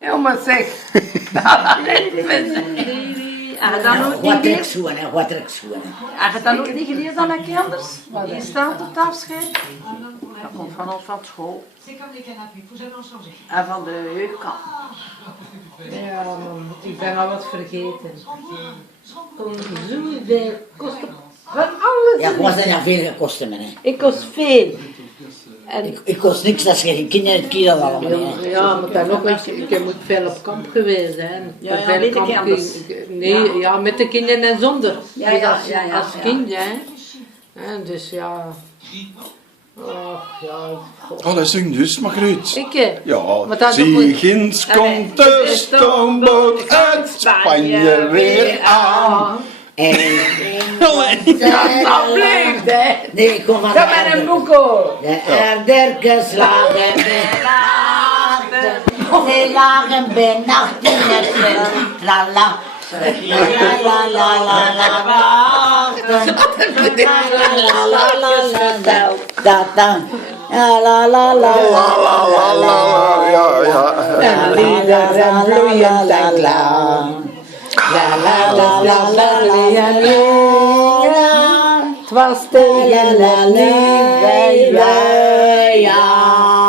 Ja, maar zeg. Wat trek zoen, hè? Wat trek zoen. Heb je dat ook niet geleerd aan de kinders? Hier staat op het afscheid. Dat komt van ons van school. En van de jeugdkamp. Ja, man, ik ben al wat vergeten. Om zoveel kosten. Van alles. Ja, wat zijn er veel gekost, man, hè? Ik kost veel. En, Ik kost niks, dat is geen kinderen, het kinderen allemaal, hè? ja, maar dan ook, ik moet veel op kamp geweest zijn. Ja, Veel met de kamp- kinders. Nee, ja, met de kinderen en zonder. Ja, Dus ja, als, ja, ja, als ja. kind, hè. En dus ja. Ach, ja. God. Oh, dat is een dus, Margriet. Ik, hè. Ja, Maar dat zie moet- ginds komt de stoomboot uit Spanje weer aan. En... Dat blijft, hè. Nee, ik kom van Dat met een boek, hoor. De erderkens lagen bij nachten. Ze lagen bij nacht in het veld. La la. La la la la la wachten. La la la la la. Dat dan. La la la la la la. Ja, ja. En liederen vloeiend en klaar. La la la la la la la. Het was tegen een lieve jaar.